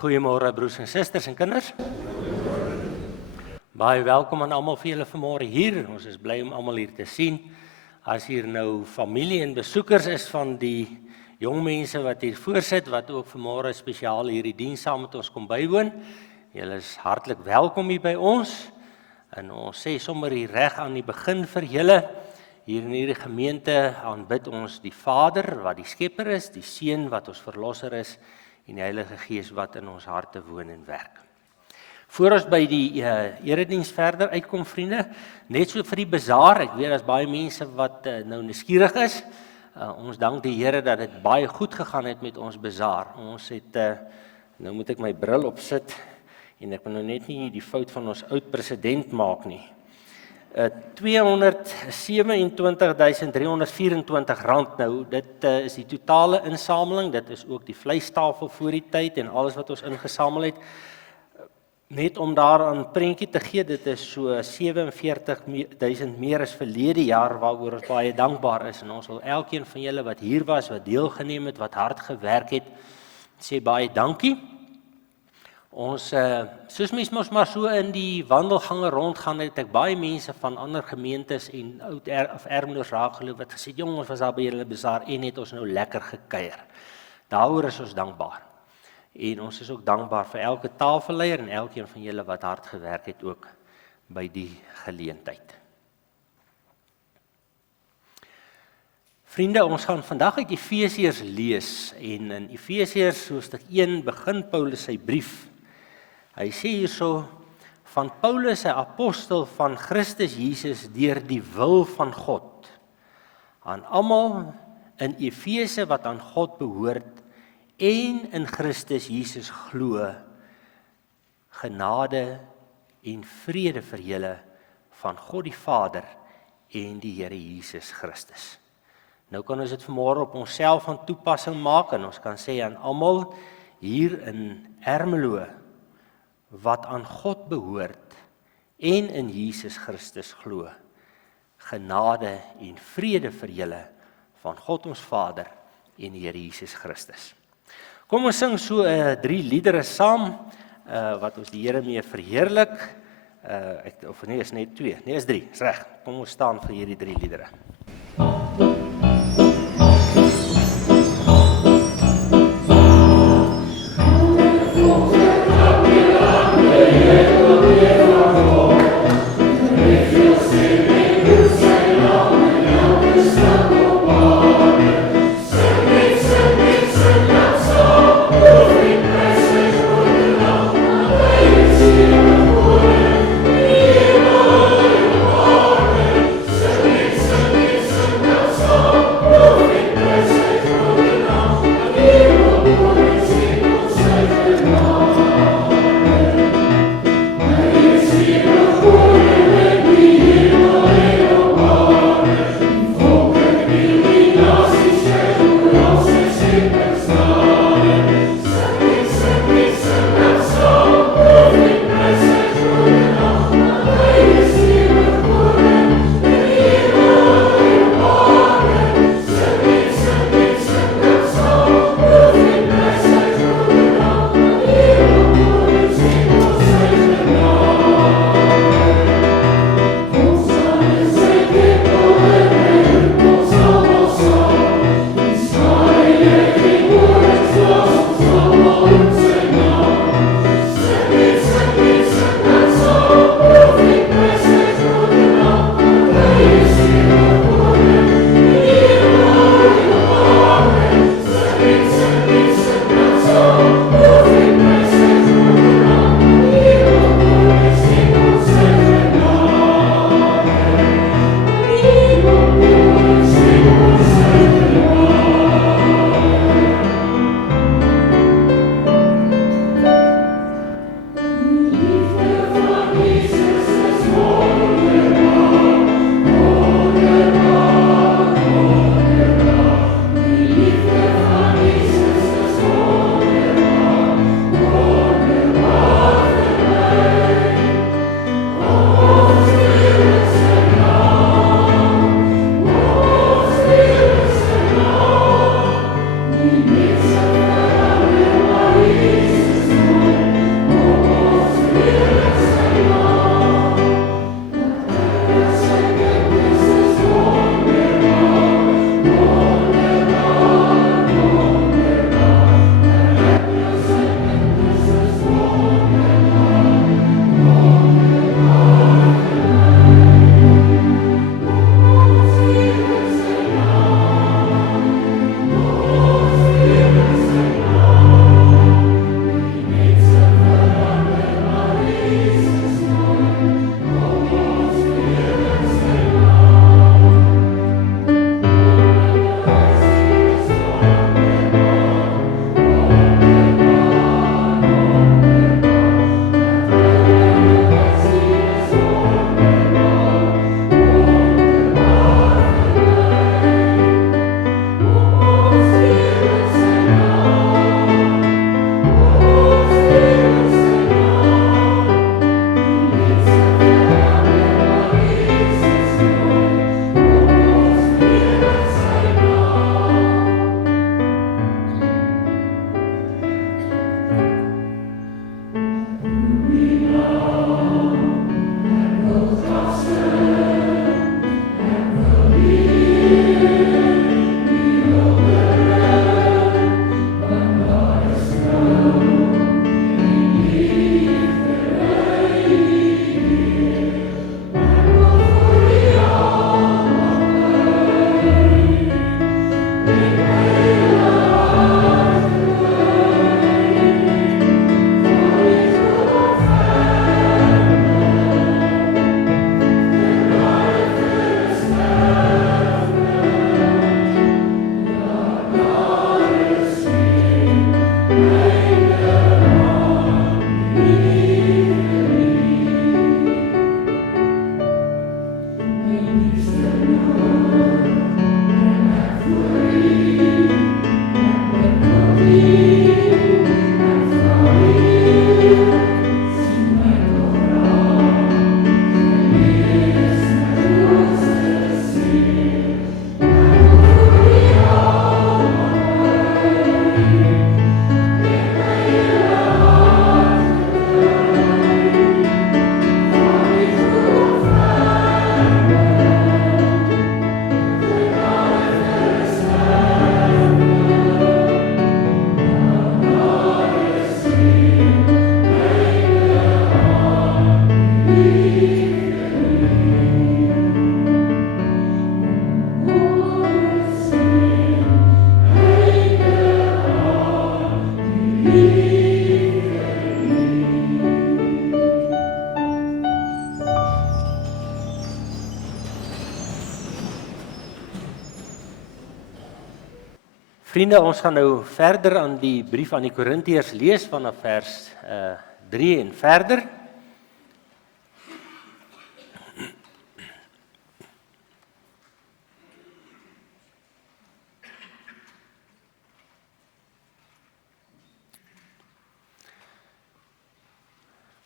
Goeiemôre broers en susters en kinders. Baie welkom aan almal vir julle vanmôre hier. Ons is bly om almal hier te sien. As hier nou familie en besoekers is van die jong mense wat hier voorsit, wat ook vanmôre spesiaal hierdie diens saam met ons kom bywoon. Julle is hartlik welkom hier by ons. En ons sê sommer hier reg aan die begin vir julle, hier in hierdie gemeente aanbid ons die Vader wat die Skepper is, die Seun wat ons verlosser is, en die Heilige Gees wat in ons harte woon en werk. Voor ons by die erediens verder uitkom, vriende, net so vir die bazaar, ek weet as baie mense wat nou nuuskierig is, ons dank die Here dat dit baie goed gegaan het met ons bazaar. Ons het, nou moet ek my bril opsit, en ek wil nou net nie die fout van ons oud president maak nie. 227.324 rand nou, dit is die totale insameling, dit is ook die vleistafel voor die tyd en alles wat ons ingesamel het. Net om daaraan prentjie te gee, dit is so 47.000 meer as verlede jaar, waaroor ons baie dankbaar is, en ons wil elkeen van julle wat hier was, wat deelgeneem het, wat hard gewerk het, sê baie dankie. Ons, soos mens mos maar so in die wandelgange rondgaan, het ek baie mense van ander gemeentes en erfenis raakgeloop wat gesê, jong, ons was daar by julle bazaar en het ons nou lekker gekuier. Daaroor is ons dankbaar. En ons is ook dankbaar vir elke tafelleier en elkeen van julle wat hard gewerk het ook by die geleentheid. Vriende, ons gaan vandag uit Efesiërs lees en in Efesiërs hoofstuk 1 begin Paulus sy brief. Hy sê hierso, van Paulus, 'n apostel van Christus Jesus deur die wil van God, aan almal in Efese wat aan God behoort en in Christus Jesus glo, genade en vrede vir julle van God die Vader en die Here Jesus Christus. Nou kan ons dit vanmôre op onsself van toepassing maak en ons kan sê aan almal hier in Ermelo wat aan God behoort en in Jesus Christus glo, genade en vrede vir julle van God ons Vader en die Here Jesus Christus. Kom ons sing so 3 liedere saam, wat ons die Here mee verheerlik, of nee, is net 2, nee is 3, is reg, kom ons staan vir hierdie 3 liedere. Vriende, ons gaan nou verder aan die brief aan die Korintiërs lees vanaf vers 3 en verder.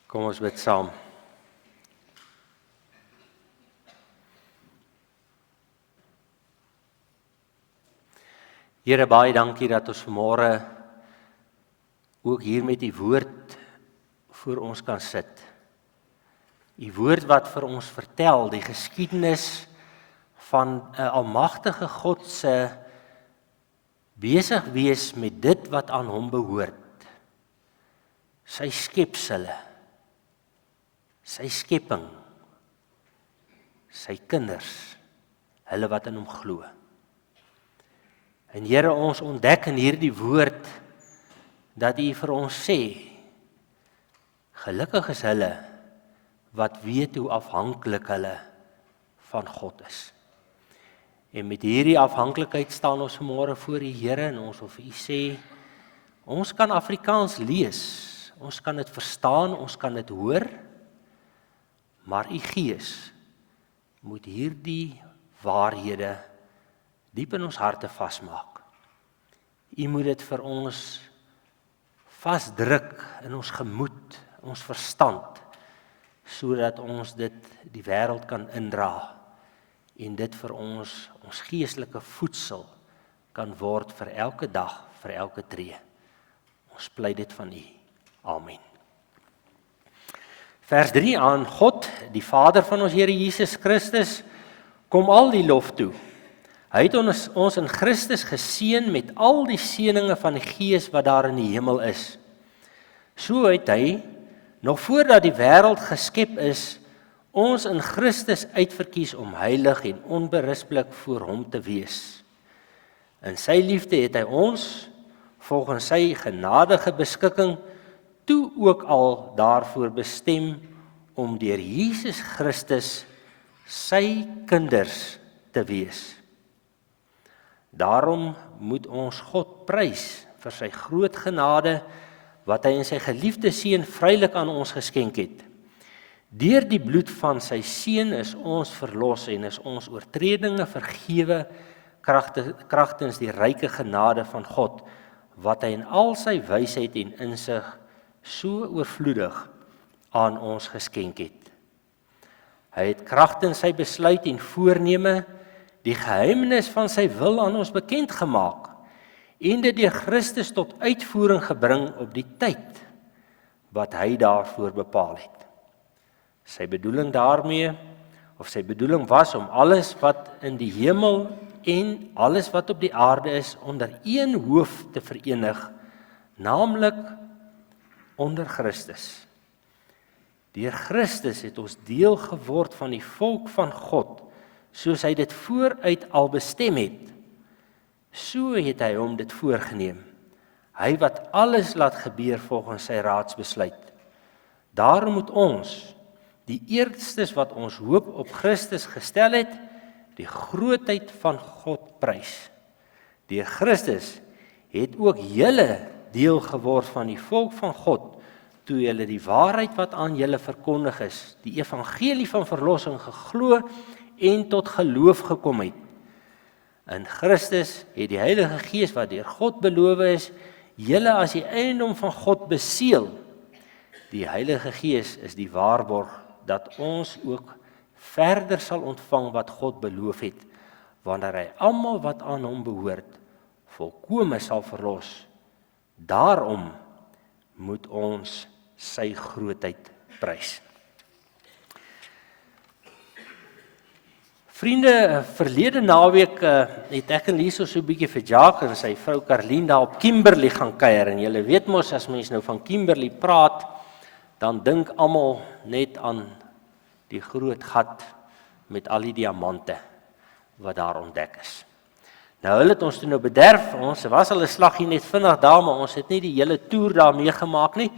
Kom ons bid saam. Here, baie dankie dat ons vanmôre ook hier met u woord voor ons kan sit. U woord wat vir ons vertel die geskiedenis van 'n almagtige God se besig wees met dit wat aan hom behoort. Sy skepsele, sy skepping, sy kinders, hulle wat in hom glo. En Here, ons ontdek in hierdie woord dat U vir ons sê, gelukkig is hulle wat weet hoe afhanklik hulle van God is. En met hierdie afhanklikheid staan ons vanmôre voor die Here en ons wil vir U sê, ons kan Afrikaans lees, ons kan dit verstaan, ons kan dit hoor, maar U Gees moet hierdie waarhede diep in ons harte vasmaak. U moet dit vir ons vasdruk in ons gemoed, ons verstand, sodat ons dit die wêreld kan indra en dit vir ons geestelike voedsel kan word vir elke dag, vir elke tree. Ons pleit dit van U. Amen. Vers 3, aan God, die Vader van ons Here Jesus Christus, kom al die lof toe. Hy het ons in Christus geseën met al die seëninge van die Gees wat daar in die hemel is. So het hy, nog voordat die wêreld geskep is, ons in Christus uitverkies om heilig en onberispelik voor hom te wees. In sy liefde het hy ons, volgens sy genadige beskikking, toe ook al daarvoor bestem om deur Jesus Christus sy kinders te wees. Daarom moet ons God prys vir sy groot genade wat hy in sy geliefde seun vrylik aan ons geskenk het. Deur die bloed van sy seun is ons verlos en is ons oortredinge vergewe kragtens die ryke genade van God wat hy in al sy wysheid en insig so oorvloedig aan ons geskenk het. Hy het kragtens sy besluit en voorneme die geheimnis van sy wil aan ons bekend gemaak en dit deur Christus tot uitvoering gebring op die tyd wat hy daarvoor bepaal het. Sy bedoeling was om alles wat in die hemel en alles wat op die aarde is onder een hoof te verenig, naamlik onder Christus. Deur Christus het ons deel geword van die volk van God, soos hy dit vooruit al bestem het. So het hy hom dit voorgeneem. Hy wat alles laat gebeur volgens sy raadsbesluit. Daarom moet ons, die eerstes wat ons hoop op Christus gestel het, die grootheid van God prys. Deur Christus het ook julle deel geword van die volk van God, toe julle die waarheid wat aan julle verkondig is, die evangelie van verlossing geglo en tot geloof gekom het. In Christus het die Heilige Gees wat deur God beloof is, julle as die eiendom van God beseël. Die Heilige Gees is die waarborg dat ons ook verder sal ontvang wat God beloof het, wanneer hy almal wat aan hom behoort, volkome sal verlos. Daarom moet ons sy grootheid prys. Vriende, verlede naweek het ek en Liso so 'n bietjie vir Jacques en sy vrou Karlien daar op Kimberley gaan kuier. En julle weet mos, as mens nou van Kimberley praat, dan dink almal net aan die groot gat met al die diamante wat daar ontdek is. Nou hulle het ons toe nou bederf, ons was al 'n slaggie net vinnig daar, maar ons het nie die hele toer daar meegemaak nie,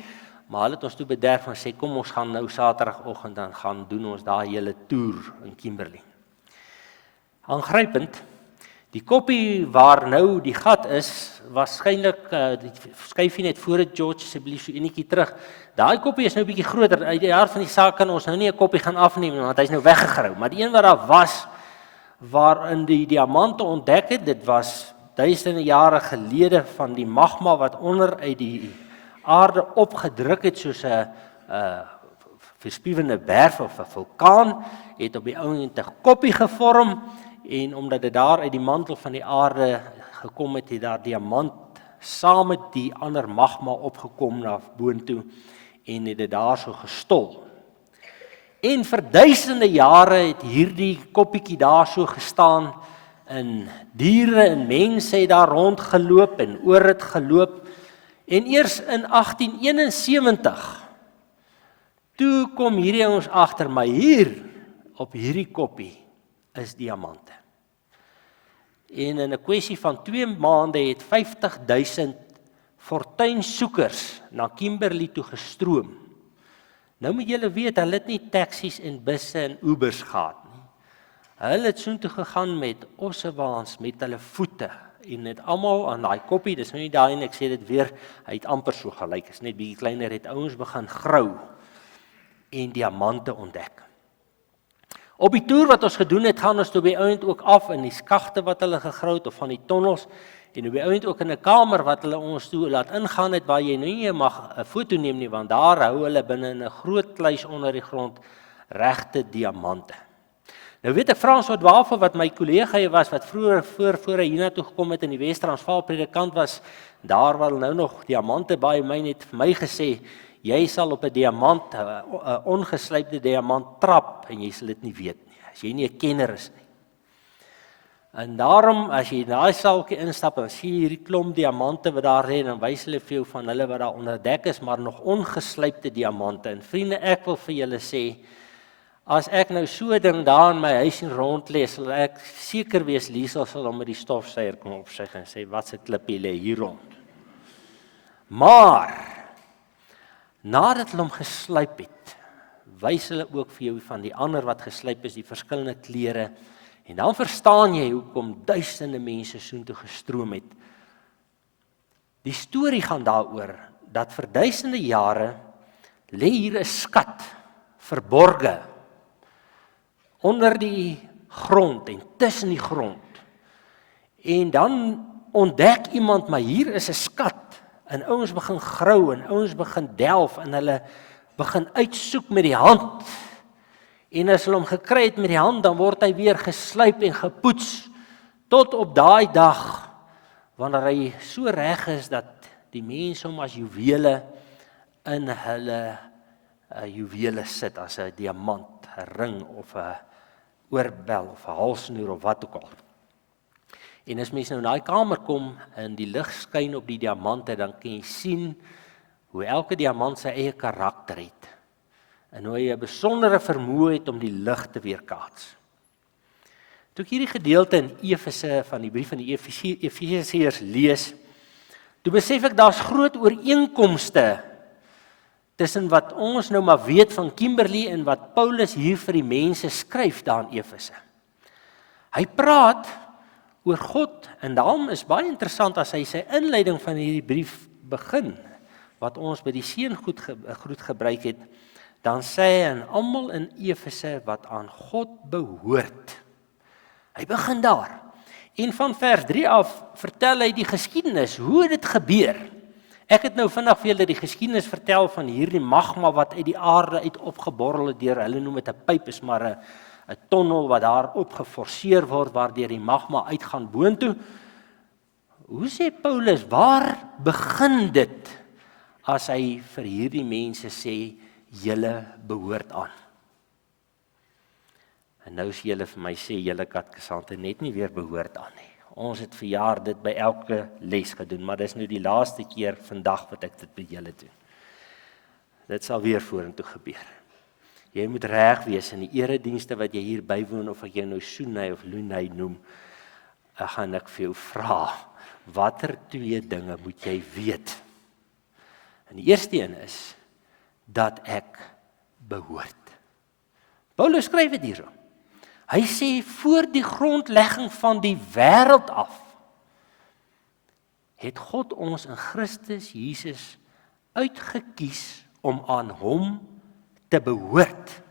maar hulle het ons toe bederf en sê, kom ons gaan nou Saterdagoggend dan gaan doen ons daai hele toer in Kimberley. Aangrypend, Die koppie waar nou die gat is, waarskynlik die skyfie net voor dit George asseblief so enetjie terug. Daai koppie is nou 'n bietjie groter. Uit die hart van die saak kan ons nou nie 'n koppie gaan afneem want hy's nou weggegrou. Maar die een wat daar was waarin die diamante ontdek het, dit was duisende jare gelede van die magma wat onder uit die aarde opgedruk het soos 'n verspiewende berg of 'n vulkaan, het op die ouend 'n koppie gevorm. En omdat dit daar uit die mantel van die aarde gekom het, het daar diamant saam met die ander magma opgekom na boontoe en het dit daar so gestol. En vir duisende jare het hierdie koppietjie daar so gestaan en diere en mense het daar rondgeloop en oor dit geloop. En eers in 1871 toe kom hierdie ons agter, maar hier op hierdie koppie is diamante. En in 'n kwessie van 2 maande het 50.000 fortuinsoekers na Kimberley toe gestroom. Nou moet julle weet, hulle het nie taksies en busse en Ubers gehad nie. Hulle het soontoe gegaan met ossewaans, met hulle voete en het almal aan daai koppie, dis nou nie daai en ek sê dit weer, hy het amper so gelyk, is net bietjie kleiner, het ouens begin grou en diamante ontdek. Op die toer wat ons gedoen het, gaan ons toe by ouend ook af in die skagte wat hulle gegrou het of van die tonnels en by ouend ook in 'n kamer wat hulle ons toe laat ingaan het waar jy nou nie mag 'n foto neem nie want daar hou hulle binne in 'n groot kluis onder die grond regte diamante. Nou weet ek Frans wat waarvoor wat my kollega was wat vroeër voor hy hiernatoe gekom het in die Wes-Transvaal predikant was, daar waar nou nog diamante by my net vir my gesê jy sal op 'n diamant, 'n ongeslypte diamant trap en jy sal dit nie weet nie, as jy nie 'n kenner is nie. En daarom, as jy in daai saaltjie instap en sien hierdie klomp diamante wat daar lê, dan wys hulle vir jou van hulle wat daar onderdek is, maar nog ongeslypte diamante. En vriende, ek wil vir julle sê, as ek nou so 'n ding daar in my huis rond lê, sal ek seker wees Liesel sal hom met die stofsuier kom opsig en sê, wat se klippie lê hier rond. Maar nadat hulle hom geslyp het, wys hulle ook vir jou van die ander wat geslyp is, die verskillende kleure, en dan verstaan jy hoekom duisende mense soontoe gestroom het. Die storie gaan daaroor, dat vir duisende jare lê hier 'n skat, verborge, onder die grond en tussen die grond. En dan ontdek iemand, maar hier is 'n skat, en ouens begin grou en ouens begin delf en hulle begin uitsoek met die hand. En as hulle hom gekry het met die hand, dan word hy weer geslyp en gepoets tot op daai dag wanneer hy so reg is dat die mense hom as juwele in hulle juwele sit as 'n diamant, 'n ring of 'n oorbel of 'n halsnoer of wat ook al. En as mense nou in daai kamer kom en die lig skyn op die diamante, dan kan jy sien hoe elke diamant sy eie karakter het en hoe hy 'n besondere vermoë het om die lig te weerkaats. Toe ek hierdie gedeelte in Efese van die brief van die Efesiërs lees, toe besef ek daar's groot ooreenkomste tussen wat ons nou maar weet van Kimberley en wat Paulus hier vir die mense skryf daar in Efese. Hy praat oor God en daarom is baie interessant as hy sy inleiding van hierdie brief begin, wat ons by die seëngroet gebruik het, dan sê hy aan almal in Efese wat aan God behoort. Hy begin daar. En van vers 3 af vertel hy die geskiedenis, hoe dit gebeur. Ek het nou vinnig vir julle die geskiedenis vertel van hierdie magma wat uit die aarde uit opgeborrel het deur, hulle noem dit 'n pyp, is maar 'n tonnel wat daar opgeforseer word waardeur die magma uitgaan boontoe. Hoe sê Paulus, waar begin dit as hy vir hierdie mense sê julle behoort aan? En nou sê julle vir my sê julle katkesante net nie weer behoort aan nie. Ons het vir jaar dit by elke les gedoen, maar dis nou die laaste keer vandag wat ek dit by julle doen. Dit sal weer vorentoe gebeur. Jy moet reg wees in die eredienste wat jy hier bywoon of ek jou nou Soenay of Lunay noem. Gaan ek vir jou vra, watter 2 dinge moet jy weet? En die eerste een is dat ek behoort. Paulus skryf dit hierso. Hy sê voor die grondlegging van die wêreld af het God ons in Christus Jesus uitgekies om aan hom te behoort.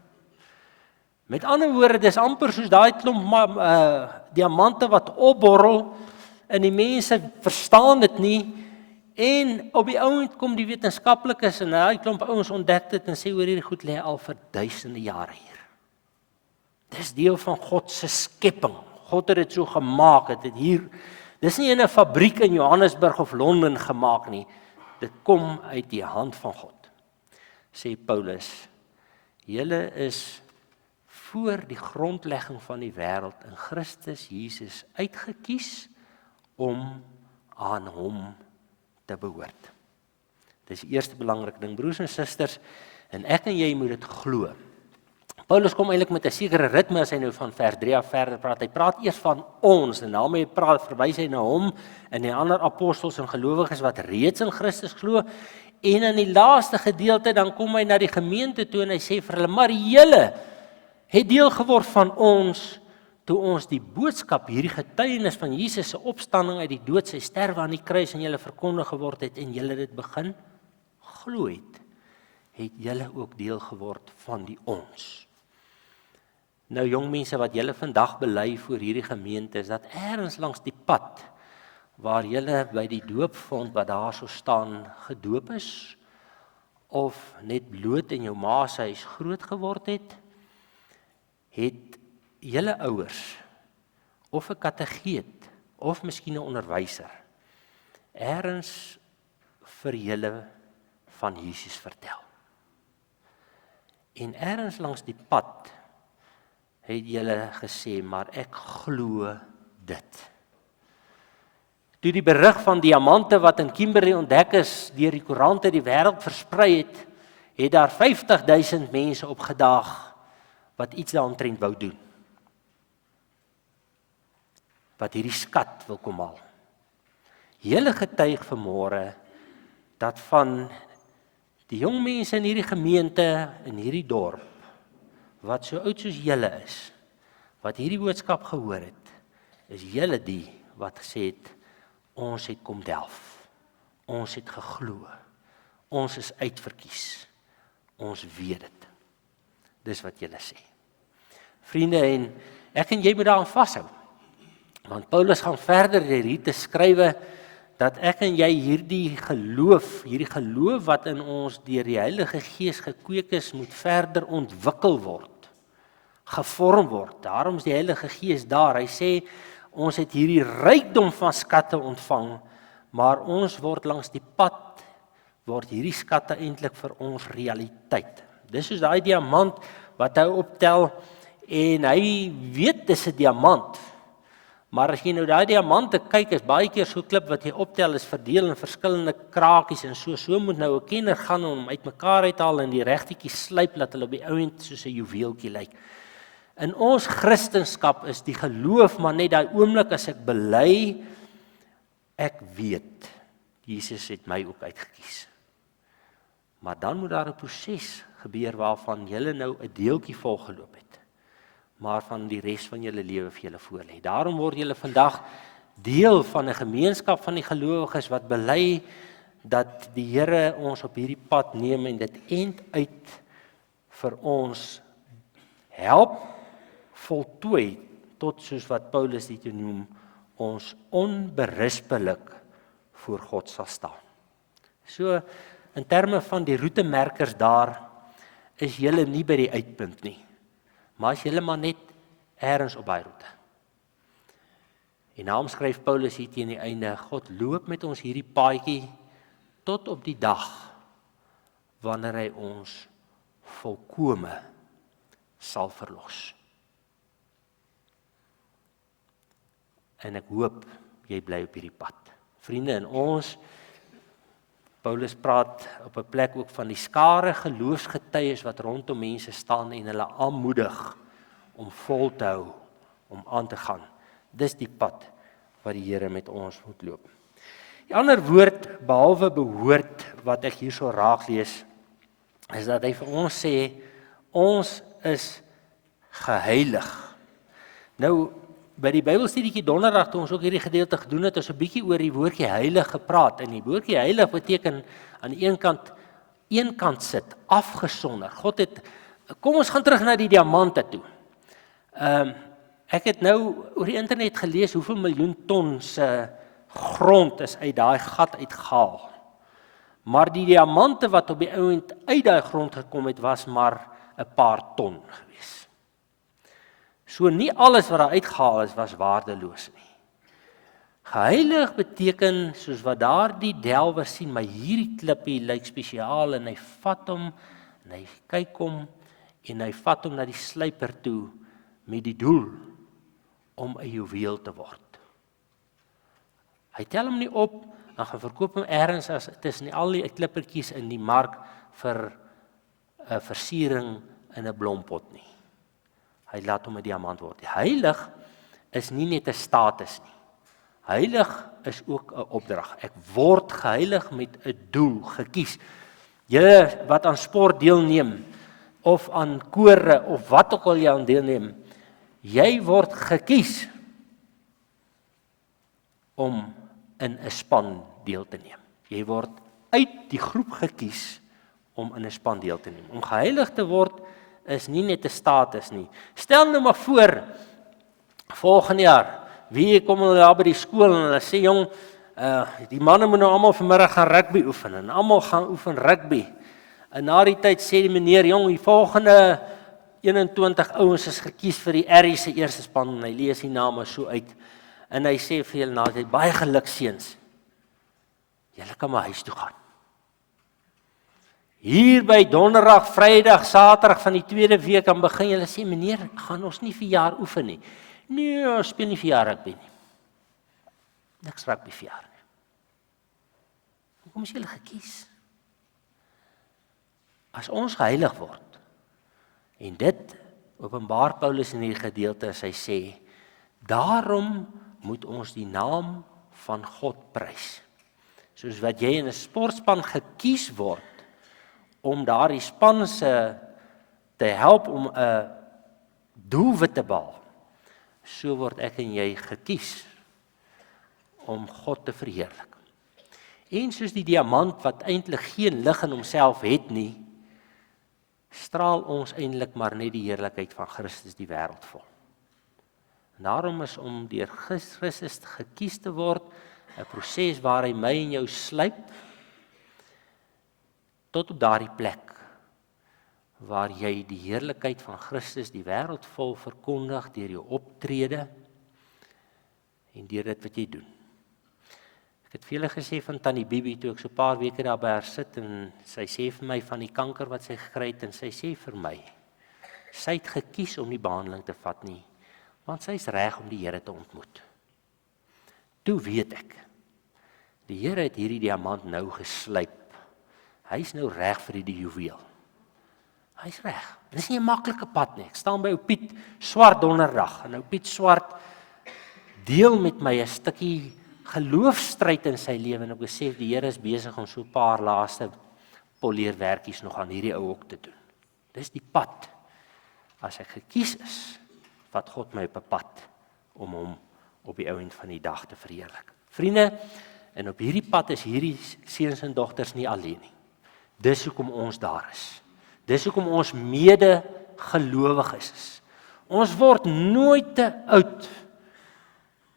Met ander woorde, dis amper soos daai klomp diamante wat opborrel en die mense verstaan dit nie en op die ouend kom die wetenskaplikes en daai klomp ouens ontdek dit en sê hoor hierdie goed lê al vir duisende jare hier. Dis deel van God se skepping. God het dit so gemaak, het dit hier. Dis nie in 'n fabriek in Johannesburg of Londen gemaak nie. Dit kom uit die hand van God. Sê Paulus, julle is voor die grondlegging van die wêreld in Christus Jesus uitgekies om aan hom te behoort. Dis die eerste belangrike ding, broers en susters, en ek en jy moet dit glo. Paulus kom eintlik met 'n sekere ritme as hy nou van vers 3 af verder praat. Hy praat eers van ons en daarmee verwys hy na hom en die ander apostels en gelowiges wat reeds in Christus glo. En in die laaste gedeelte dan kom hy na die gemeente toe en hy sê vir hulle, maar julle het deel geword van ons toe ons die boodskap, hierdie getuienis van Jesus se opstanding uit die dood, sy sterwe aan die kruis en julle verkondig geword het en julle dit begin glo het julle ook deel geword van die ons. Nou jong mense, wat julle vandag bely voor hierdie gemeente is dat ergens langs die pad waar julle by die doopfont wat daar so staan gedoop is of net bloot in jou ma se huis groot geword het julle ouers of 'n kategeet of miskien 'n onderwyser ergens vir julle van Jesus vertel. En ergens langs die pad het julle gesê, maar ek glo dit. Toe die berig van diamante wat in Kimberley ontdek is, deur die koerante die wêreld versprei het daar 50.000 mense opgedaag wat iets daaromtrent wou doen. Wat hierdie skat wil kom haal. Julle getuig vanmôre dat van die jong mense in hierdie gemeente, in hierdie dorp, wat so oud soos julle is, wat hierdie boodskap gehoor het, is julle die wat gesê het, ons het kom delf, ons het geglo, ons is uitverkies, ons weet dit. Dis wat julle sê. Vriende, en ek en jy moet daaraan vashou, want Paulus gaan verder hier te skrywe, dat ek en jy hierdie geloof wat in ons deur die Heilige Gees gekweek is, moet verder ontwikkel word, gevorm word. Daarom is die Heilige Gees daar. Hy sê, ons het hierdie rykdom van skatte ontvang, maar ons word langs die pad, word hierdie skatte eintlik vir ons realiteit. Dis soos daai diamant wat hy optel, en hy weet dis 'n diamant, maar as jy nou daai diamante kyk, is baie keer so klip wat jy optel is verdeel in verskillende krakies en so moet nou 'n kenner gaan om uitmekaar uithaal en die regtetjies slyp dat hulle op die ouend soos 'n juweeltjie lyk. In ons Christendom is die geloof maar net daai oomblik as ek bely, ek weet Jesus het my ook uitgekies. Maar dan moet daar 'n proses gebeur waarvan julle nou 'n deeltjie volgeloop het, maar van die res van julle lewe vir julle voorlê. Daarom word julle vandag deel van 'n gemeenskap van die gelowiges wat bely dat die Here ons op hierdie pad neem en dit eind uit vir ons help voltooi tot soos wat Paulus dit noem, ons onberispelik voor God sal staan. So in terme van die roetemerkers daar is julle nie by die uitpunt nie. Maar as julle maar net ergens op daai roete. En daarom skryf Paulus hier teen die einde, God loop met ons hierdie paadjie tot op die dag wanneer hy ons volkome sal verlos. En ek hoop jy bly op hierdie pad. Vriende, en ons, Paulus praat op 'n plek ook van die skare geloofsgetuies wat rondom mense staan en hulle aanmoedig om vol te hou, om aan te gaan. Dis die pad wat die Here met ons moet loop. Die ander woord, behalwe behoort, wat ek hierso raak lees, is dat hy vir ons sê, ons is geheilig. Nou, by die Bybelstudietjie donderdag toe ons ook hierdie gedeelte gedoen het, ons 'n bietjie oor die woordjie heilig gepraat. En die woordjie heilig beteken aan die een kant sit, afgesonder. God het, kom ons gaan terug na die diamante toe. Ek het nou oor die internet gelees hoeveel miljoen ton se grond is uit daai gat uitgehaal. Maar die diamante wat op die ouend uit daai grond gekom het, was maar 'n paar ton gewees. So nie alles wat daar uitgehaal is, was waardeloos nie. Geheilig beteken, soos wat daardie delwer sien, maar hierdie klippie lyk spesiaal en hy vat hom, en hy kyk hom, en hy vat hom na die slyper toe, met die doel, om 'n juweel te word. Hy tel hom nie op, en gaan verkoop hom ergens as tussen al die klippertjies in die mark vir 'n versiering in 'n blompot nie. Hy laat hom 'n diamant word. Heilig is nie net 'n status nie. Heilig is ook 'n opdrag. Ek word geheilig met 'n doel, gekies. Julle wat aan sport deelneem, of aan kore, of wat ook al jy aan deelneem, jy word gekies om in 'n span deel te neem. Jy word uit die groep gekies om in 'n span deel te neem. Om geheilig te word is nie net 'n status nie. Stel nou maar voor, volgende jaar, wie kom hulle daar by die skool en hulle sê, jong, die manne moet nou almal vanmiddag gaan rugby oefen, en almal gaan oefen rugby. En na die tyd sê die meneer, jong, die volgende 21 ouens is gekies vir die RI se eerste span, en hy lees die name so uit. En hy sê vir julle na dit, baie geluk seuns. Julle kan maar huis toe gaan. Hier by donderdag, Vrydag, Saterdag van die tweede week dan begin julle sê, meneer, gaan ons nie vir jaar oefen nie. Nee, ons speel nie vir jaar rugby nie. Niks rugby vir jaar nie. Hoekom is julle gekies? As ons geheilig word, en dit openbaar Paulus in hierdie gedeelte, as hy sê, daarom moet ons die naam van God prys. Soos wat jy in 'n sportspan gekies word, om daardie span te help om 'n doelwit te behaal, so word ek en jy gekies om God te verheerlik. En soos die diamant wat eintlik geen lig in homself het nie, straal ons eintlik maar net die heerlikheid van Christus die wêreld vol. En daarom is om deur Christus gekies te word 'n proses waar hy my en jou slyp tot op daardie plek waar jy die heerlikheid van Christus die wêreld vol verkondig deur jou optrede en deur dit wat jy doen. Ek het vir julle gesê van Tannie Bibi toe ek so 'n paar weke daar by haar sit, en sy sê vir my van die kanker wat sy gekry het, en sy sê vir my, sy het gekies om nie behandeling te vat nie, want sy is reg om die Here te ontmoet. Toe weet ek, die Here het hierdie diamant nou geslyp. Hy is nou reg vir die juweel. Hy is reg. Dit is nie 'n maklike pad nie. Ek staan by ou Piet Swart donderdag, en ou Piet Swart deel met my 'n stukkie geloofstryd in sy lewe, en ek besef die Here is besig om so 'n paar laaste poleerwerkies nog aan hierdie ou ook te doen. Dis die pad. As ek gekies is, vat God my op 'n pad om hom op die ouend van die dag te verheerlik. Vriende, en op hierdie pad is hierdie seuns en dogters nie alleen nie. Dis hoekom ons daar is. Dis hoekom ons mede-gelowiges is. Ons word nooit te oud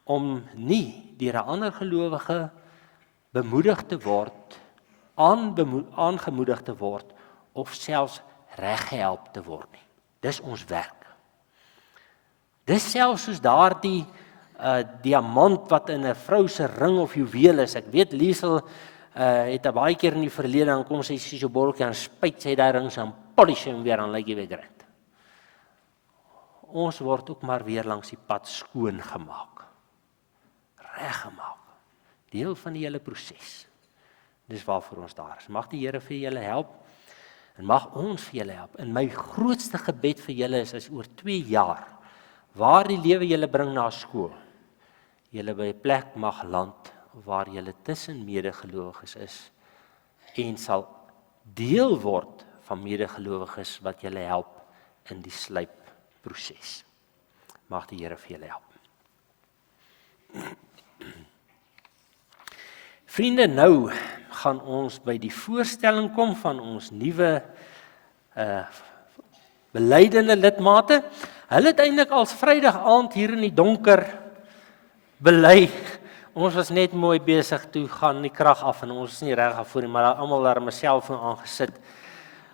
om nie deur 'n ander gelowige bemoedig te word, aangemoedig te word, of selfs reggehelp te word nie. Dis ons werk. Dis selfs soos daardie diamant wat in 'n vrou se ring of juweel is. Ek weet Liesel het 'n baie keer in die verlede, dan kom sy so botteltjie en spuit sy daai ring en polish hom weer, dan lyk hy weer gred. Ons word ook maar weer langs die pad skoon gemaak. Reggemaak. Deel van die hele proses. Dis waarvoor ons daar is. Mag die Here vir julle help, en mag ons vir julle help. En my grootste gebed vir julle is as oor 2 jaar, waar die lewe julle bring na skool, julle by 'n plek mag land waar julle tussen medegelowiges is en sal deel word van medegelowiges wat julle help in die slypproses. Mag die Here vir julle help. Vriende, nou gaan ons by die voorstelling kom van ons nuwe beleidende lidmate. Hulle het eintlik als Vrydag aand hier in die donker bely. Ons was net mooi besig, toe gaan die krag af en ons is nie reg af voor nie, maar almal daar my selfoon aangesit.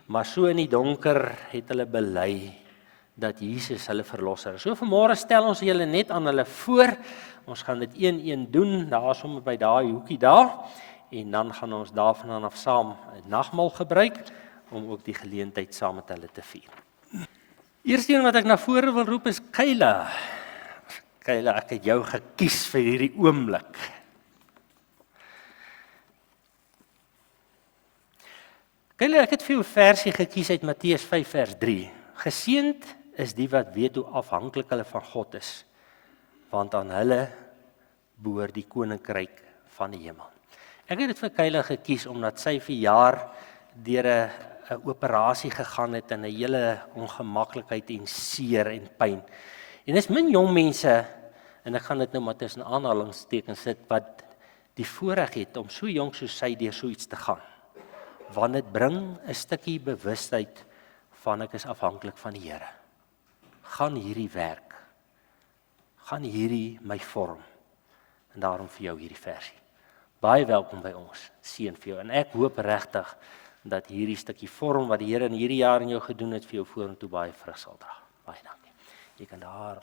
Maar so in die donker het hulle bely dat Jesus hulle verlosser is. So vanmôre stel ons julle net aan hulle voor. Ons gaan dit een doen, daar sommer by daai hoekie daar. En dan gaan ons daarvan af saam 'n nagmaal gebruik om ook die geleentheid saam met hulle te vier. Eerste een wat ek na vore wil roep is Kayla. Kayla, ek het jou gekies vir hierdie oomblik. Kayla, ek het vir jou 'n versie gekies uit Matteus 5 vers 3. Geseënd is die wat weet hoe afhanklik hulle van God is, want aan hulle behoort die koninkryk van die hemel. Ek het dit vir Kayla gekies omdat sy vir jaar deur 'n operasie gegaan het en 'n hele ongemaklikheid en seer en pyn. En dis min jong mense, en ek gaan dit nou maar tussen aanhalingstekens sit, wat die voorreg het om so jonk soos sy deur so iets te gaan. Want dit bring 'n stukkie bewustheid van ek is afhanklik van die Here. Gaan hierdie werk. Gaan hierdie my vorm. En daarom vir jou hierdie versie. Baie welkom by ons. Seën vir jou. En ek hoop regtig dat hierdie stukkie vorm wat die Here in hierdie jaar in jou gedoen het vir jou vorentoe baie vrug sal dra. Baie dankie. Jy kan daar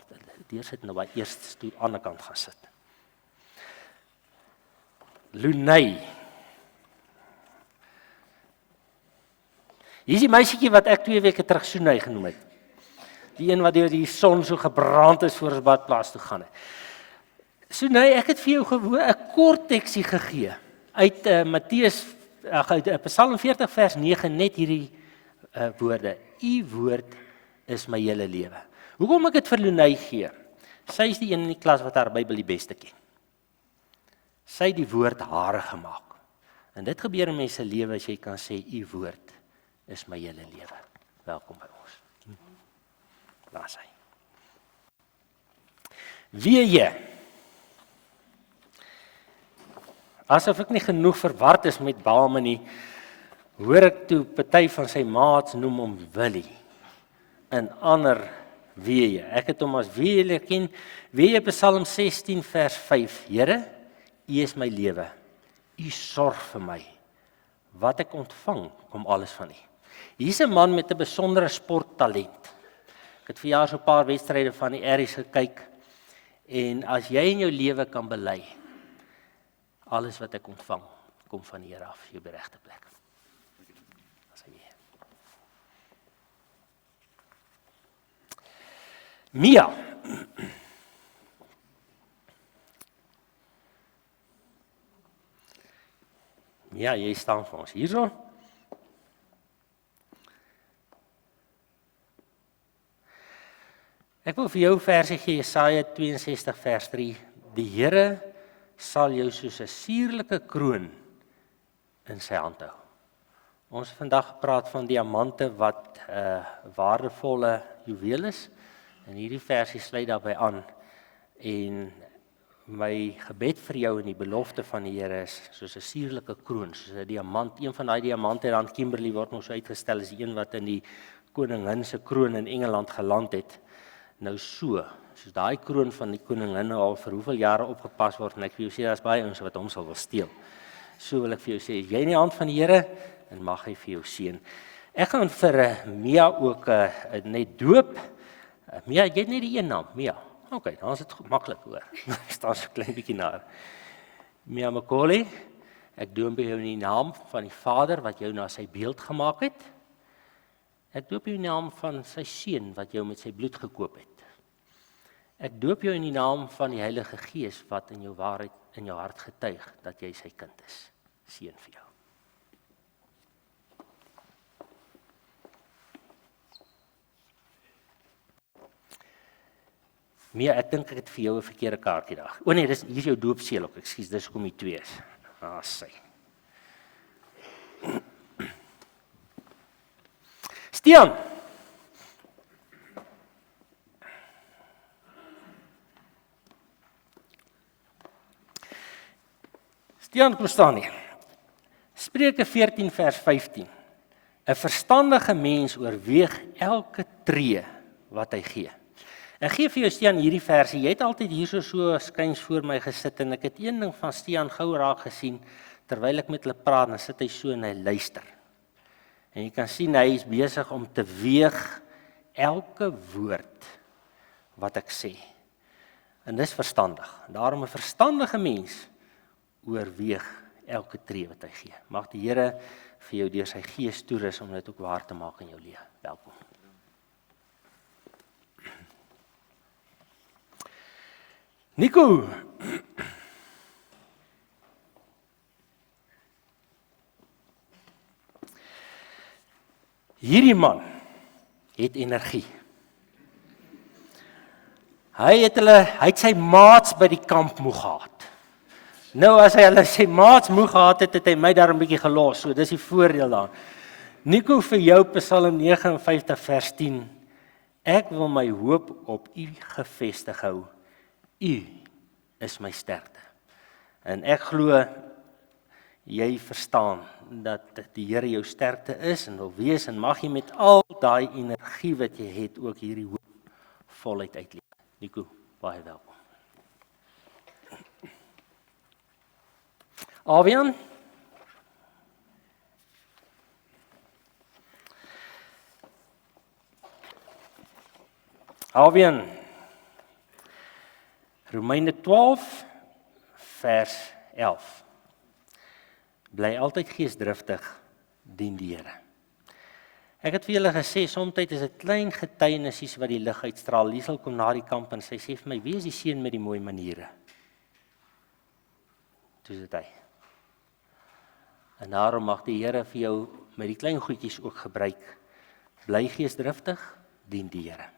sit nou by eerste stoel aan die ander kant gaan sit. Lunay. Hier is die meisietjie wat ek 2 weke terug Sunay genoem het. Die een wat deur die son so gebrand is voor ons badplaas toe gaan het. Sunay, ek het vir jou gewoon 'n kort teksie gegee uit uit Psalm 40 vers 9, net hierdie woorde. U woord is my hele lewe. Hoekom ek dit vir Lunay gee? Sy is die een in die klas wat haar Bybel die beste ken. Sy het die woord hare gemaak. En dit gebeur in mense lewe as jy kan sê, u woord is my hele lewe. Welkom by ons. Daar is hy. Wie jy? Asof ek nie genoeg verward is met Bame nie, hoor ek toe party van sy maats noem hom Willie. En ander Weeë. Ek het hom as Weeë leer ken. Weeë Psalm 16 vers 5. Here, U is my lewe. U sorg vir my. Wat ek ontvang, kom alles van U. Hier's 'n man met 'n besondere sporttalent. Ek het verjaar so 'n paar wedstryde van die Aries gekyk. En as jy in jou lewe kan bely, alles wat ek ontvang, kom van die Here af, jou by regte plek. As hy Mia. Mia, jy staan vir ons hierso. Ek wil vir jou versie gee, Jesaja 62 vers 3. Die Here sal jou soos 'n suurlike kroon in sy hand hou. Ons het vandag gepraat van diamante wat waardevolle juweel is. En hierdie versie sluit daarbey aan. En my gebed vir jou en die belofte van die Here is soos 'n suurlike kroon, soos 'n diamant. Een van daai diamante daar in Kimberley word ons uitgestel as die een wat in die koningin se kroon in Engeland geland het. Nou soos daai kroon van die koningin al vir hoeveel jare opgepas word, en ek vir jou sê, daar's baie ouens wat hom sal wil steel. So wil ek vir jou sê, jy in die hand van die Here, en mag hy vir jou seën. Ek gaan vir Mia ook net doop. Mia, jy het net die een naam, Mia. OK, dan is dit maklik hoor. Staan so klein bietjie na. Mia Macaulay, ek doop jou in die naam van die Vader wat jou na sy beeld gemaak het. Ek doop jou in die naam van sy seun wat jou met sy bloed gekoop het. Ek doop jou in die naam van die Heilige Gees wat in jou waarheid in jou hart getuig dat jy sy kind is. Seën vir jou. Mia, ek dink ek het vir jou 'n verkeerde kaartjie daar. O nee, hier is jou doopseël ook. Ekskuus, dis hoekom die 2 is. Sy. Stian. Stiaan, kom staan nie. Spreuke 14 vers 15. 'n Verstandige mens oorweeg elke tree wat hy gee. Ek gee vir jou Stiaan hierdie versie. Jy het altyd hier so skuins voor my gesit en ek het een ding van Stiaan gou raak gesien terwyl ek met hulle praat, dan sit hy so en hy luister. En jy kan sien hy is besig om te weeg elke woord wat ek sê. En dis verstandig. Daarom 'n verstandige mens oorweeg elke tree wat hy gee. Mag die Here vir jou deur sy gees toerus om dit ook waar te maak in jou lewe. Welkom. Nico. Hierdie man het energie. Hy het sy maats by die kamp moeg gehad. Nou as hy hulle sy maats moeg gehad het, het hy my daar 'n bietjie gelos. So dis die voordeel daar. Nico, vir jou Psalm 59 vers 10. Ek wil my hoop op U gefestig hou. U is my sterkte. En ek glo jy verstaan dat die Here jou sterkte is en wil wees en mag jy met al daai energie wat jy het ook hierdie hoop voluit uitleef. Nico, baie welkom. Avian? Avian. Romeine 12 vers 11. Bly altyd geesdriftig, dien die Here. Ek het vir julle gesê, soms is dit klein getuienisse wat die lig uitstraal. Liesel kom na die kamp en sy sê vir my, wie is die seun met die mooi maniere? Toe is dit hy. En daarom mag die Here vir jou met die klein goedjies ook gebruik. Bly geesdriftig, dien die Here.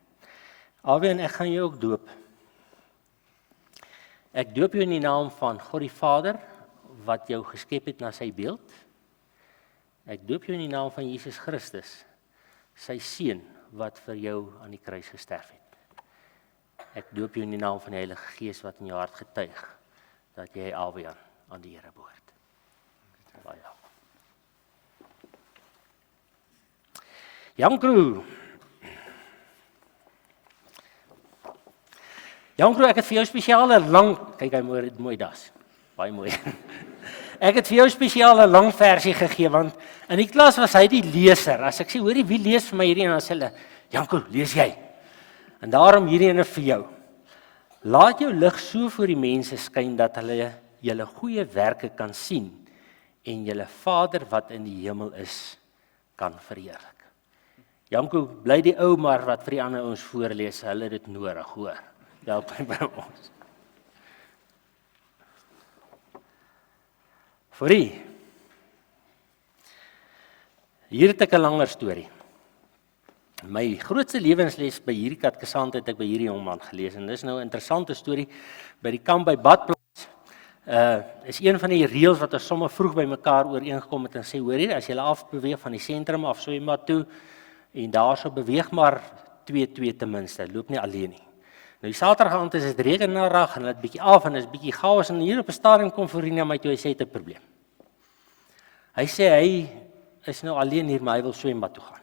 Alweer, ek gaan jou ook doop. Ek doop jou in die naam van God die Vader, wat jou geskep het na sy beeld. Ek doop jou in die naam van Jesus Christus, sy seun wat vir jou aan die kruis gesterf het. Ek doop jou in die naam van die Heilige Gees wat in jou hart getuig dat jy alweer aan die Here behoort. Baie welkom. Jankro, ek het vir jou spesiale lang, kyk hy mooi das. Baie mooi. Ek het vir jou spesiale lang versie gegee want in die klas was hy die leser. As ek sê, hoorie, wie lees vir my hierdie en dan sê hulle, Janko, lees jy. En daarom hierdie ene vir jou. Laat jou lig so voor die mense skyn dat hulle julle goeie werke kan sien en julle Vader wat in die hemel is kan verheerlik. Janko, bly die ou maar wat vir die ander ouens voorlees, hulle dit nodig, hoor. Help my by ons. Voorie. Hier het ek 'n langer storie. My grootste lewensles by hierdie katkesant het ek by hierdie jongman gelees en dis nou 'n interessante storie by die kamp by Badplaas. Is een van die reëls wat ons sommer vroeg by mekaar ooreengekom het en sê, hoor hier, as jy afbeweeg van die sentrum af swembad toe en daarso beweeg maar 2-2 ten minste, loop nie alleen nie. Nou die Saterdag aand is dit regenarig en dit bietjie af en is bietjie chaos en hier op 'n stadium kom Forrie na my toe, hy sê hy het 'n probleem. Hy sê hy is nou alleen hier, maar hy wil swembad toe gaan.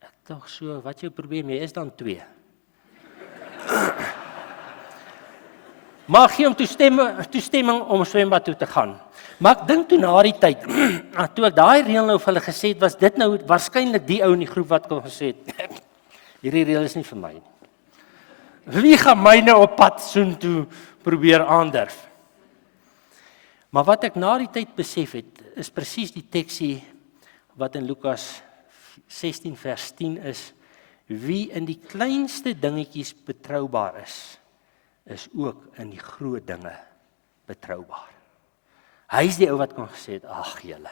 Ek dink so, wat is jou probleem? Jy is dan 2. Maar gee hom toestemming om swembad toe te gaan. Maar ek dink toe na die tyd, toe ek daai reël nou vir hulle gesê het, was dit nou waarskynlik die ou in die groep wat kon gesê het, hierdie reël is nie vir my nie. Wie gaan my nou op pad soontoe probeer aandurf? Maar wat ek na die tyd besef het, is presies die teksie wat in Lukas 16 vers 10 is, wie in die kleinste dingetjies betroubaar is ook in die groot dinge betroubaar. Hy is die ou wat kon gesê het, ag julle,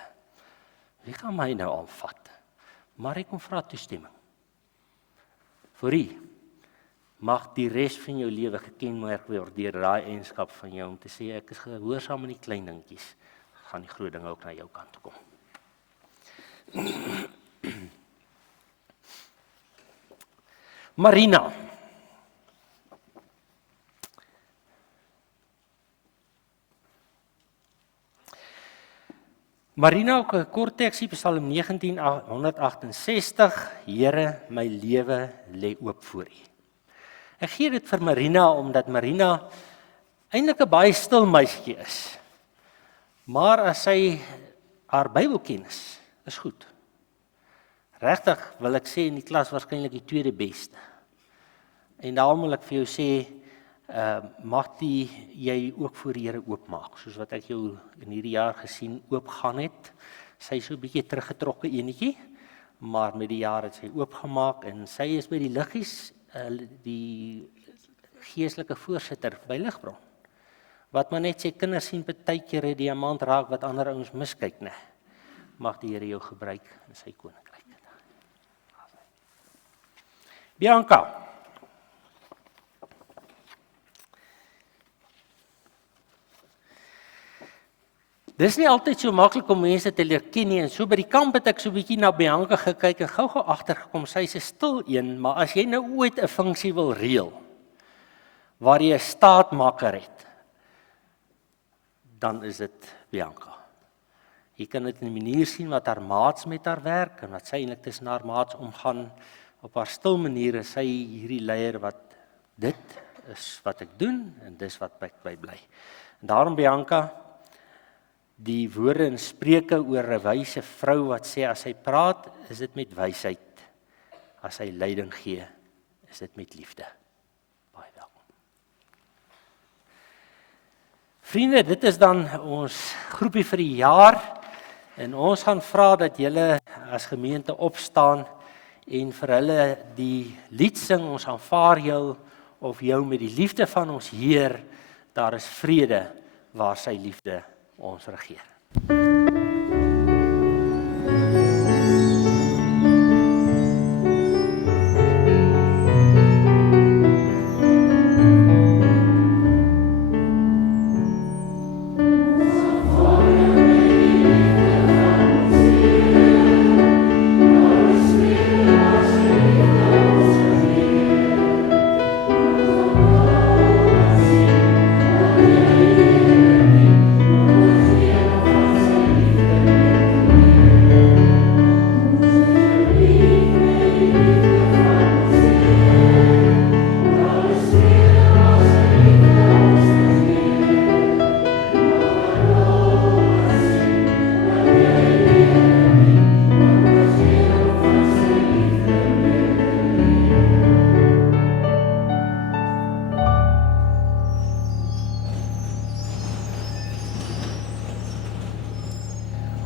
wie gaan my nou aanvat? Maar hy kom vra toestemming. Forrie, mag die res van jou lewe gekenmerk word deur daai eienskap van jou om te sê ek is gehoorsaam in die klein dingetjies, gaan die groot dinge ook na jou kant toe kom. Marina. Marina ook 'n kort teksie, Psalm 19:168, Here, my lewe lê oop voor U. Ek gee dit vir Marina omdat Marina eintlik 'n baie stil meisietjie is. Maar as sy haar Bybelkennis is goed. Regtig wil ek sê in die klas waarskynlik die tweede beste. En daarom wil ek vir jou sê, mag jy ook voor die Here oopmaak, soos wat ek jou in hierdie jaar gesien oopgaan het. Sy is so 'n bietjie teruggetrokke enetjie, maar met die jaar het sy oopgemaak en sy is by die liggies die geestelike voorsitter by Ligbron. Wat maar net sê kinders sien partykeer 'n diamant raak wat ander ouens miskyk, né? Mag die Here jou gebruik in sy koninkryk. Bianca. Dis nie altyd so maklik om mense te leer ken nie, en so by die kamp het ek so 'n bietjie na Bianca gekyk en gou-gou agtergekom, sy is 'n stil een, maar as jy nou ooit 'n funksie wil reël waar jy 'n staatmaker het, dan is dit Bianca. Jy kan dit in 'n manier sien wat haar maats met haar werk en wat sy eintlik tussen haar maats omgaan. Op haar stil manier is sy hierdie leier wat dit is wat ek doen en dis wat ek by bly. En daarom Bianca, die woorde en Spreuke oor 'n wyse vrou wat sê as sy praat, is dit met wysheid. As sy leiding gee, is dit met liefde. Baie welkom. Vriende, dit is dan ons groepie vir die jaar en ons gaan vra dat julle as gemeente opstaan en vir hulle die lied sing, ons aanvaar jou of jou met die liefde van ons Heer, daar is vrede waar sy liefde ons regeer.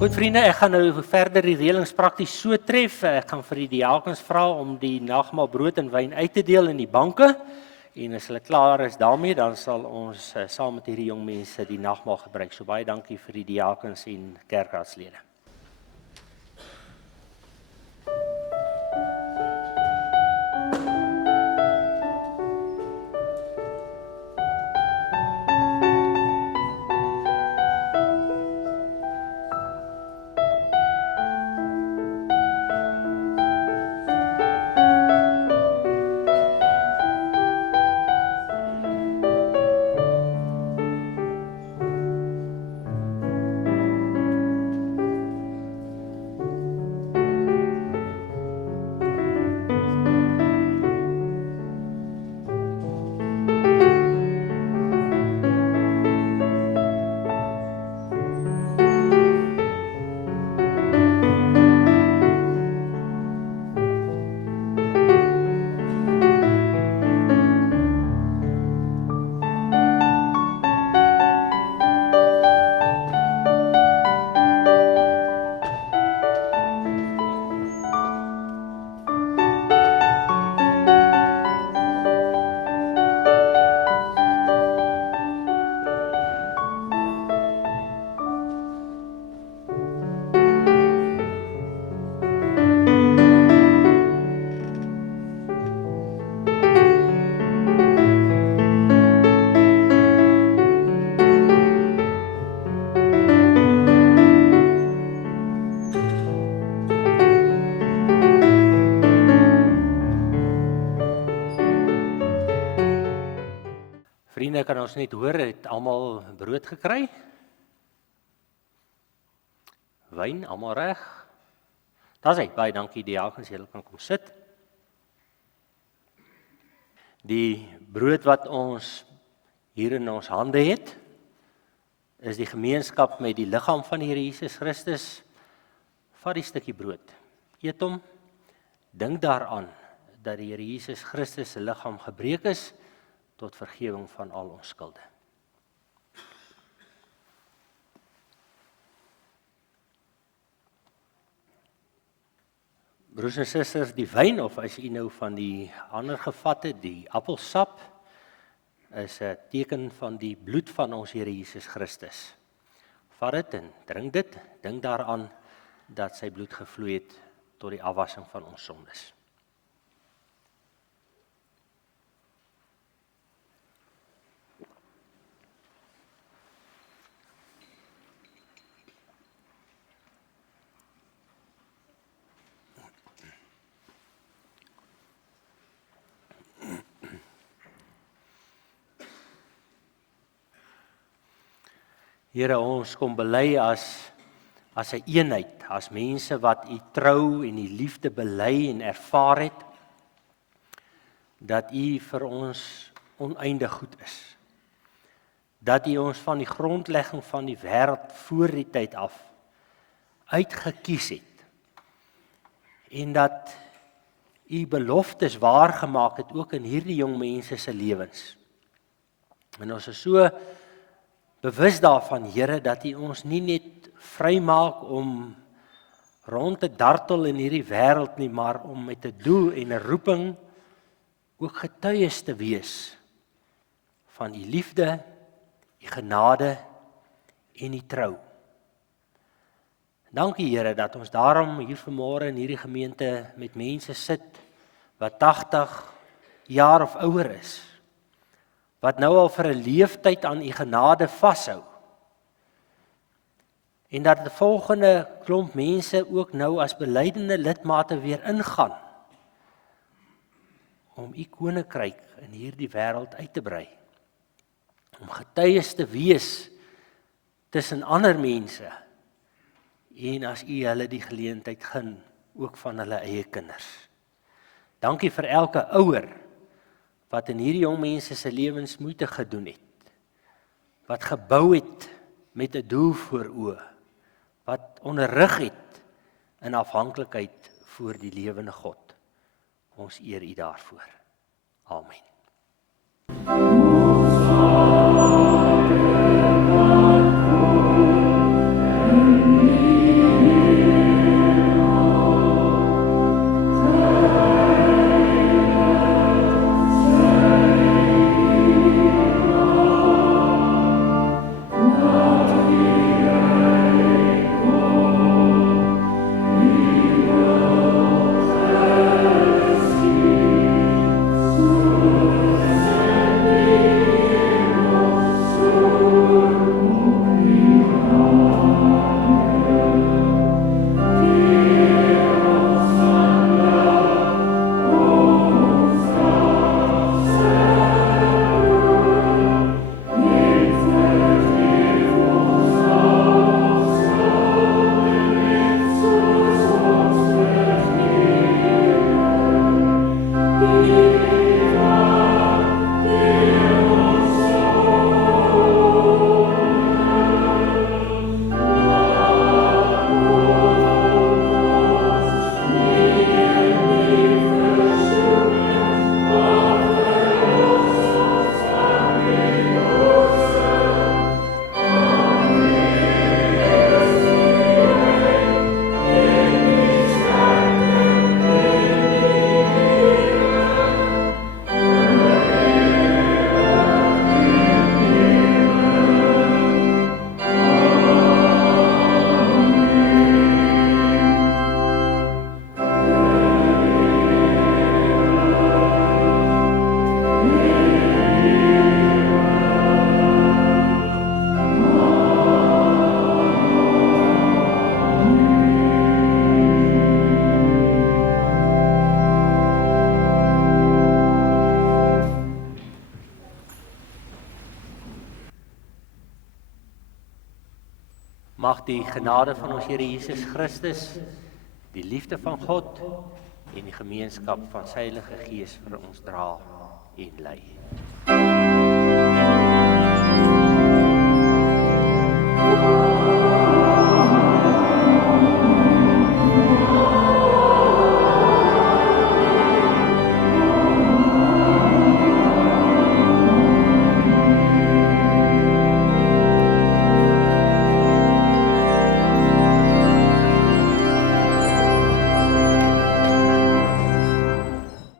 Goed vriende, ek gaan nou verder die reëlings prakties so tref. Ek gaan vir die diakens vra om die nagmaal brood en wyn uit te deel in die banke. En as hulle klaar is daarmee, dan sal ons saam met hierdie jong mense die nagmaal gebruik. So baie dankie vir die diakens en kerkraadslede. Vriende, kan ons net hoor, het almal brood gekry? Wyn, almal reg? Daar's hy, baie dankie diakens, julle kan kom sit. Die brood wat ons hier in ons hande het, is die gemeenskap met die liggaam van die Here Jesus Christus. Vat die stukkie brood, eet hom, dink daaraan dat die Here Jesus Christus se liggaam gebreek is tot vergifnis van al ons skulde. Broers en susters, die wyn, of as u nou van die ander gevat het, die appelsap, is 'n teken van die bloed van ons Here Jesus Christus. Vat dit en drink dit, dink daaraan dat sy bloed gevloei het tot die afwassing van ons sondes. Here, ons kom bely as 'n eenheid, as mense wat u trou en die liefde bely en ervaar het, dat u vir ons oneindig goed is. Dat u ons van die grondlegging van die wêreld voor die tyd af uitgekies het. En dat u beloftes waargemaak het ook in hierdie jong mense se lewens. En ons is so bewus daarvan, Here, dat u ons nie net vrymaak om rond te dartel in hierdie wêreld nie, maar om met 'n doel en 'n roeping ook getuies te wees van u liefde, u genade en u trou. Dankie, Here, dat ons daarom hier vanmôre in hierdie gemeente met mense sit wat 80 jaar of ouer is, wat nou al vir 'n leeftyd aan u genade vashou. En dat die volgende klomp mense ook nou as belydende lidmate weer ingaan om u koninkryk in hierdie wêreld uit te brei. Om getuies te wees tussen ander mense en as u hulle die geleentheid gun, ook van hulle eie kinders. Dankie vir elke ouer wat in hierdie jong mense se lewens moeite gedoen het, wat gebou het met 'n doel voor oë, wat onderrig het in afhanklikheid voor die lewende God. Ons eer u daarvoor. Amen. Amen. die genade van ons Here Jesus Christus, die liefde van God en die gemeenskap van sy Heilige Gees vir ons dra en lei.